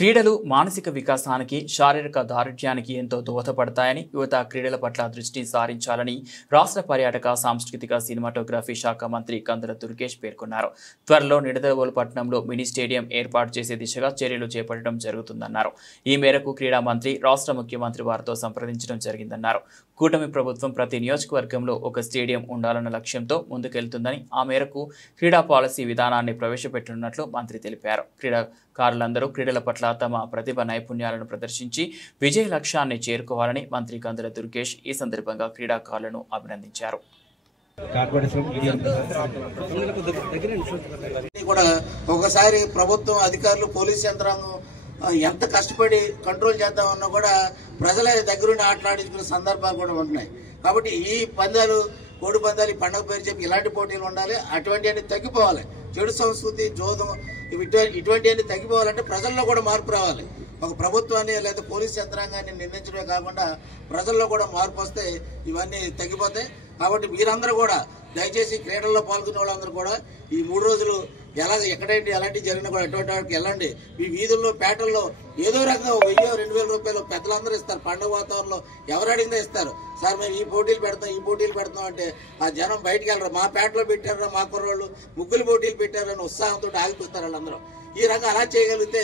క్రీడలు మానసిక వికాసానికి, శారీరక దారుఢ్యానికి ఎంతో దోహదపడతాయని, యువత క్రీడల పట్ల దృష్టి సారించాలని రాష్ట్ర పర్యాటక, సాంస్కృతిక, సినిమాటోగ్రఫీ శాఖ మంత్రి కందుల దుర్గేష్ పేర్కొన్నారు. త్వరలో నిడదవోలు పట్టణంలో మినీ స్టేడియం ఏర్పాటు చేసే దిశగా చర్యలు చేపట్టడం జరుగుతుందన్నారు. ఈ మేరకు క్రీడా మంత్రి రాష్ట్ర ముఖ్యమంత్రి వారితో సంప్రదించడం జరిగిందన్నారు. కూటమి ప్రభుత్వం ప్రతి నియోజకవర్గంలో ఒక స్టేడియం ఉండాలన్న లక్ష్యంతో ముందుకెళ్తుందని, ఆ మేరకు క్రీడా పాలసీ విధానాన్ని ప్రవేశపెట్టనున్నట్లు మంత్రి తెలిపారు. క్రీడాకారులందరూ క్రీడల పట్ల తమ ప్రతిభ నైపుణ్యాలను ప్రదర్శించి విజయ లక్ష్యాన్ని చేరుకోవాలని మంత్రి కందుల దుర్గేష్ ఈ సందర్భంగా క్రీడాకారులను అభినందించారు. ఒకసారి ప్రభుత్వం, అధికారులు, పోలీసు యంత్రాంగం ఎంత కష్టపడి కంట్రోల్ చేద్దామన్నా కూడా ప్రజల దగ్గరుండి ఆటలాడించుకునే సందర్భాలు కూడా ఉంటున్నాయి. కాబట్టి ఈ పందాలు, కోడి పందాలు, ఈ పండుగ పేరు చెప్పి ఇలాంటి పోటీలు ఉండాలి. అటువంటివన్నీ తగ్గిపోవాలి. చెడు సంస్కృతి, జోదం ఇటువంటివన్నీ తగ్గిపోవాలంటే ప్రజల్లో కూడా మార్పు రావాలి. ఒక ప్రభుత్వాన్ని లేదా పోలీస్ యంత్రాంగాన్ని నిందించడమే కాకుండా ప్రజల్లో కూడా మార్పు వస్తే ఇవన్నీ తగ్గిపోతాయి. కాబట్టి మీరందరూ కూడా దయచేసి క్రీడల్లో పాల్గొనే వాళ్ళందరూ కూడా ఈ 3 రోజులు ఎక్కడైతే ఎలాంటివి జరిగినా కూడా ఎటువంటి వాటికి వెళ్ళండి. మీ వీధుల్లో, పేటల్లో ఏదో రకంగా 1000-2000 రూపాయలు పెద్దలందరూ ఇస్తారు. పండుగ వాతావరణంలో ఎవరు అడిగినా ఇస్తారు. సార్ మేము ఈ పోటీలు పెడతాం అంటే ఆ జనం బయటికి వెళ్ళరు. మా పేటలో పెట్టారా, మా కుర్రోళ్ళు ముగ్గులు పోటీలు పెట్టారని ఉత్సాహంతో ఆగిపోతారు వాళ్ళందరూ. ఈ రకంగా అలా చేయగలిగితే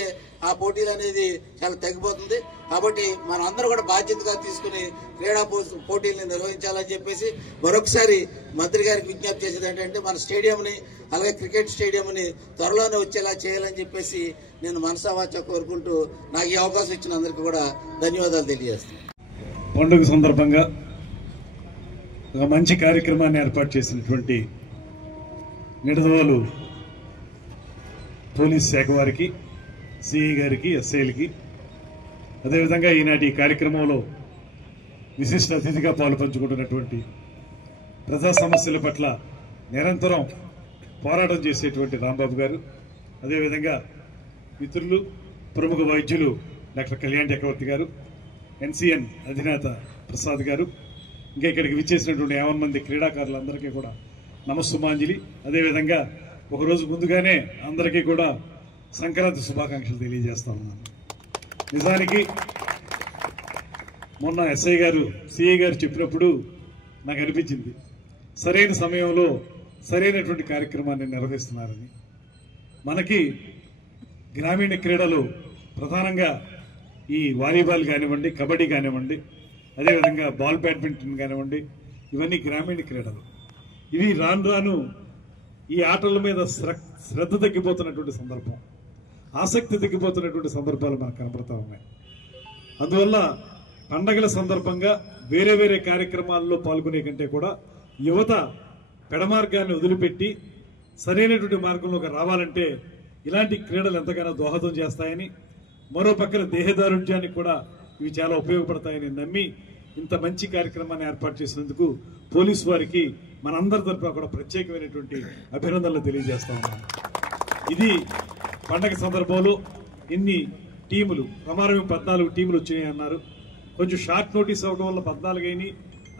ఆ పోటీలు అనేది చాలా తగ్గిపోతుంది. కాబట్టి మనం అందరూ కూడా బాధ్యతగా తీసుకుని క్రీడా పోటీలను నిర్వహించాలని చెప్పేసి మరొకసారి మంత్రి గారికి విజ్ఞప్తి చేసేది ఏంటంటే, మన స్టేడియంని, అలాగే క్రికెట్ స్టేడియంని త్వరలోనే వచ్చేలా చేయాలని చెప్పేసి నేను మనసావాచ కోరుకుంటూ నాకు ఈ అవకాశం ఇచ్చిన అందరికీ కూడా ధన్యవాదాలు తెలియజేస్తాను. పండుగ సందర్భంగా ఒక మంచి కార్యక్రమాన్ని ఏర్పాటు చేసినటువంటి నిడదవోలు పోలీస్ శాఖ వారికి, సిఐ గారికి, ఎస్ఐలకి, అదేవిధంగా ఈనాటి కార్యక్రమంలో విశిష్ట అతిథిగా పాలుపంచుకుంటున్నటువంటి ప్రజా సమస్యల పట్ల నిరంతరం పోరాటం చేసేటువంటి రాంబాబు గారు, అదేవిధంగా మిత్రులు, ప్రముఖ వైద్యులు డాక్టర్ కళ్యాణ్ చక్రవర్తి గారు, ఎన్సిఎన్ అధినేత ప్రసాద్ గారు, ఇంకా ఇక్కడికి విచ్చేసినటువంటి 50 మంది క్రీడాకారులందరికీ కూడా నమస్సుమాంజలి. అదేవిధంగా ఒకరోజు ముందుగానే అందరికీ కూడా సంక్రాంతి శుభాకాంక్షలు తెలియజేస్తా ఉన్నాను. నిజానికి మొన్న ఎస్ఐ గారు, సిఐ గారు చెప్పినప్పుడు నాకు అనిపించింది, సరైన సమయంలో సరైనటువంటి కార్యక్రమాన్ని నిర్వహిస్తున్నారని. మనకి గ్రామీణ క్రీడలు ప్రధానంగా ఈ వాలీబాల్ కానివ్వండి, కబడ్డీ కానివ్వండి, అదేవిధంగా బాల్ బ్యాడ్మింటన్ కానివ్వండి, ఇవన్నీ గ్రామీణ క్రీడలు. ఇవి రాను రాను ఈ ఆటల మీద శ్రద్ధ తగ్గిపోతున్నటువంటి సందర్భం, ఆసక్తి తగ్గిపోతున్నటువంటి సందర్భాలు మనకు కనపడతా ఉన్నాయి. అందువల్ల పండగల సందర్భంగా వేరే వేరే కార్యక్రమాల్లో పాల్గొనే కంటే కూడా యువత పెడమార్గాన్ని వదిలిపెట్టి సరైనటువంటి మార్గంలోకి రావాలంటే ఇలాంటి క్రీడలు ఎంతగానో దోహదం చేస్తాయని, మరో పక్కన దేహదారుఢ్యానికి కూడా ఇవి చాలా ఉపయోగపడతాయని నమ్మి ఇంత మంచి కార్యక్రమాన్ని ఏర్పాటు చేసినందుకు పోలీసు వారికి మనందరి తరఫున కూడా ప్రత్యేకమైనటువంటి అభినందనలు తెలియజేస్తా ఉన్నాను. ఇది పండగ సందర్భంలో ఇన్ని టీములు, ప్రమాణం 14 టీములు వచ్చాయి అన్నారు. కొంచెం షార్ట్ నోటీస్ అవ్వడం వల్ల 14 అయినాయి,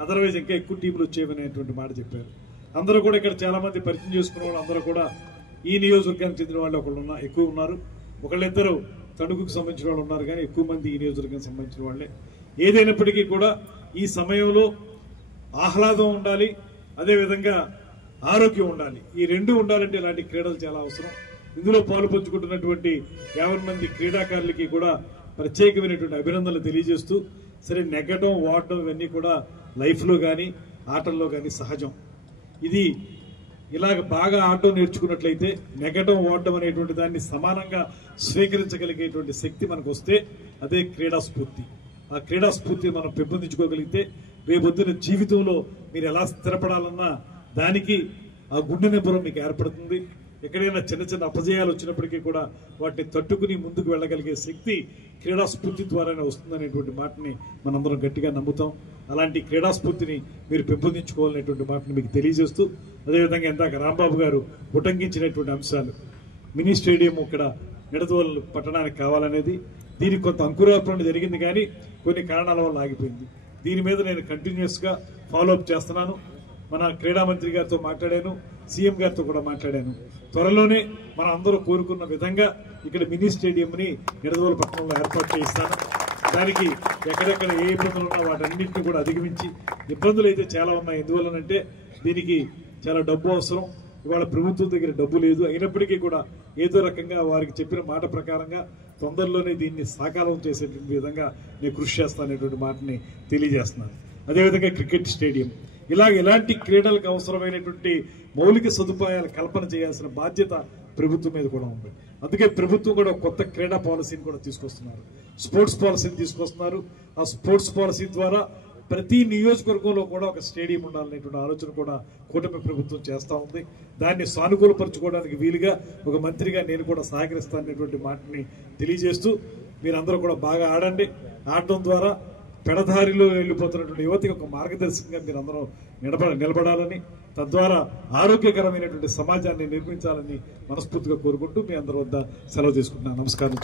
అదర్వైజ్ ఇంకా ఎక్కువ టీములు వచ్చేవనేటువంటి మాట చెప్పారు. అందరూ కూడా ఇక్కడ చాలా మంది పరిచయం చేసుకున్న వాళ్ళు అందరూ కూడా ఈ నియోజకవర్గానికి చెందిన వాళ్ళు ఎక్కువ ఉన్నారు. ఒకళ్ళిద్దరు తణుకుకు సంబంధించిన వాళ్ళు ఉన్నారు, కానీ ఎక్కువ మంది ఈ నియోజకవర్గానికి సంబంధించిన వాళ్ళే. ఏదైనప్పటికీ కూడా ఈ సమయంలో ఆహ్లాదం ఉండాలి, అదేవిధంగా ఆరోగ్యం ఉండాలి. ఈ 2 ఉండాలంటే ఇలాంటి క్రీడలు చాలా అవసరం. ఇందులో పాలు పంచుకుంటున్నటువంటి 50 మంది క్రీడాకారులకి కూడా ప్రత్యేకమైనటువంటి అభినందనలు తెలియజేస్తూ, సరే నెగ్గడం, ఓడడం ఇవన్నీ కూడా లైఫ్లో కానీ ఆటల్లో కానీ సహజం. ఇది ఇలాగ బాగా ఆటం నేర్చుకున్నట్లయితే నెగ్గడం, ఓడడం అనేటువంటి దాన్ని సమానంగా స్వీకరించగలిగేటువంటి శక్తి మనకు వస్తే అదే క్రీడా స్ఫూర్తి. ఆ క్రీడా స్ఫూర్తిని మనం పెంపొందించుకోగలిగితే రేపొద్దున జీవితంలో మీరు ఎలా స్థిరపడాలన్నా దానికి ఆ గుండె నిబ్బరం మీకు ఏర్పడుతుంది. ఎక్కడైనా చిన్న చిన్న అపజయాలు వచ్చినప్పటికీ కూడా వాటిని తట్టుకుని ముందుకు వెళ్ళగలిగే శక్తి క్రీడా స్ఫూర్తి ద్వారానే వస్తుందనేటువంటి మాటని మనందరం గట్టిగా నమ్ముతాం. అలాంటి క్రీడా స్ఫూర్తిని మీరు పెంపొందించుకోవాలనేటువంటి మాటని మీకు తెలియజేస్తూ, అదేవిధంగా ఇందాక రాంబాబు గారు ఉటంకించినటువంటి అంశాలు, మినీ స్టేడియం ఇక్కడ నిడదవోలు పట్టణానికి కావాలనేది, దీనికి కొంత అంకురార్పణ జరిగింది కానీ కొన్ని కారణాల వల్ల ఆగిపోయింది. దీని మీద నేను కంటిన్యూస్గా ఫాలోఅప్ చేస్తున్నాను. మన క్రీడా మంత్రి గారితో మాట్లాడాను, సీఎం గారితో కూడా మాట్లాడాను. త్వరలోనే మన అందరూ కోరుకున్న విధంగా ఇక్కడ మినీ స్టేడియంని నిడదవోలు పట్టణంలో ఏర్పాటు చేయిస్తాను. దానికి ఎక్కడెక్కడ ఏ ఇబ్బందులు ఉన్నా వాటన్నింటినీ కూడా అధిగమించి, ఇబ్బందులు అయితే చాలా ఉన్నాయి. ఎందువల్లనంటే దీనికి చాలా డబ్బు అవసరం. ఇవాళ ప్రభుత్వం దగ్గర డబ్బు లేదు. అయినప్పటికీ కూడా ఏదో రకంగా వారికి చెప్పిన మాట ప్రకారంగా తొందరలోనే దీన్ని సాకారం చేసేటువంటి విధంగా నేను కృషి చేస్తాననేటువంటి మాటని తెలియజేస్తున్నాను. అదేవిధంగా క్రికెట్ స్టేడియం, ఎలాంటి క్రీడలకు అవసరమైనటువంటి మౌలిక సదుపాయాల కల్పన చేయాల్సిన బాధ్యత ప్రభుత్వం మీద కూడా ఉంది. అందుకే ప్రభుత్వం కూడా కొత్త క్రీడా పాలసీని కూడా తీసుకొస్తున్నారు, స్పోర్ట్స్ పాలసీని తీసుకొస్తున్నారు. ఆ స్పోర్ట్స్ పాలసీ ద్వారా ప్రతి నియోజకవర్గంలో కూడా ఒక స్టేడియం ఉండాలనేటువంటి ఆలోచన కూడా కూటమి ప్రభుత్వం చేస్తూ ఉంది. దాన్ని సానుకూలపరచుకోవడానికి వీలుగా ఒక మంత్రిగా నేను కూడా సహకరిస్తాననేటువంటి మాటని తెలియజేస్తూ, మీరందరూ కూడా బాగా ఆడండి. ఆడడం ద్వారా పెడదారిలో వెళ్ళిపోతున్నటువంటి యువతకి ఒక మార్గదర్శకంగా మీరందరూ నిలబడాలని, తద్వారా ఆరోగ్యకరమైనటువంటి సమాజాన్ని నిర్మించాలని మనస్ఫూర్తిగా కోరుకుంటూ మీ అందరి వద్ద సెలవు తీసుకుంటున్నాను. నమస్కారం.